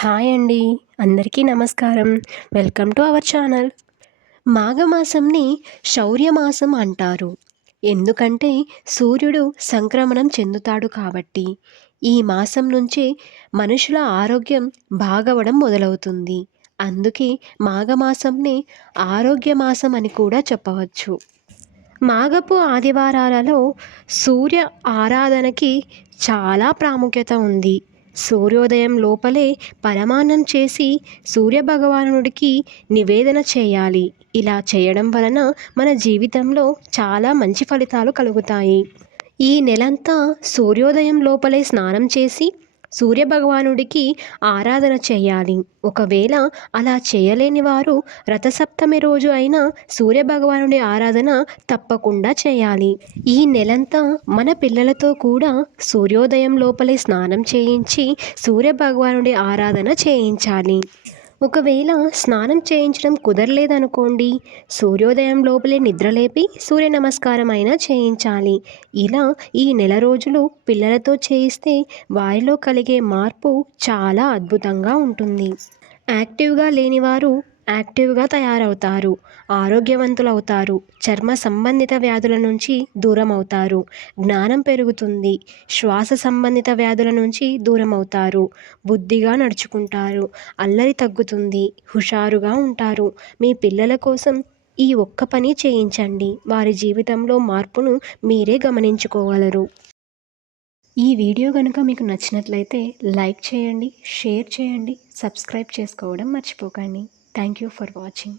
Hi అండి. అందరికీ నమస్కారం. Welcome to our channel. మాఘమాసంని శౌర్యమాసం అంటారు. ఎందుకంటే సూర్యుడు సంక్రమణం చెందుతాడు కాబట్టి. ఈ మాసం నుంచే మనుషుల ఆరోగ్యం బాగవ్వడం మొదలవుతుంది. అందుకే మాఘమాసంని ఆరోగ్య మాసం అని కూడా చెప్పవచ్చు. మాఘపు ఆదివారాలలో సూర్య ఆరాధనకి చాలా ప్రాముఖ్యత ఉంది. సూర్యోదయం లోపలే పరమాన్నం చేసి సూర్యభగవానుడికి నివేదన చేయాలి. ఇలా చేయడం వలన మన జీవితంలో చాలా మంచి ఫలితాలు కలుగుతాయి. ఈ నెలంతా సూర్యోదయం లోపలే స్నానం చేసి సూర్యభగవానుడికి ఆరాధన చేయాలి. ఒకవేళ అలా చేయలేని వారు రథసప్తమి రోజు అయినా సూర్యభగవానుడి ఆరాధన తప్పకుండా చేయాలి. ఈ నెలంతా మన పిల్లలతో కూడా సూర్యోదయం లోపలే స్నానం చేయించి సూర్యభగవానుడి ఆరాధన చేయించాలి. ఒకవేళ స్నానం చేయించడం కుదరలేదనుకోండి, సూర్యోదయం లోపలే నిద్రలేపి సూర్య నమస్కారం అయినా చేయించాలి. ఇలా ఈ నెల రోజులు పిల్లలతో చేయిస్తే వారిలో కలిగే మార్పు చాలా అద్భుతంగా ఉంటుంది. యాక్టివ్గా లేనివారు యాక్టివ్గా తయారవుతారు, ఆరోగ్యవంతులవుతారు, చర్మ సంబంధిత వ్యాధుల నుంచి దూరం అవుతారు, జ్ఞానం పెరుగుతుంది, శ్వాస సంబంధిత వ్యాధుల నుంచి దూరం అవుతారు, బుద్ధిగా నడుచుకుంటారు, అల్లరి తగ్గుతుంది, హుషారుగా ఉంటారు. మీ పిల్లల కోసం ఈ ఒక్క పని చేయించండి. వారి జీవితంలో మార్పును మీరే గమనించుకోగలరు. ఈ వీడియో కనుక మీకు నచ్చినట్లయితే లైక్ చేయండి, షేర్ చేయండి, సబ్స్క్రైబ్ చేసుకోవడం మర్చిపోకండి. Thank you for watching.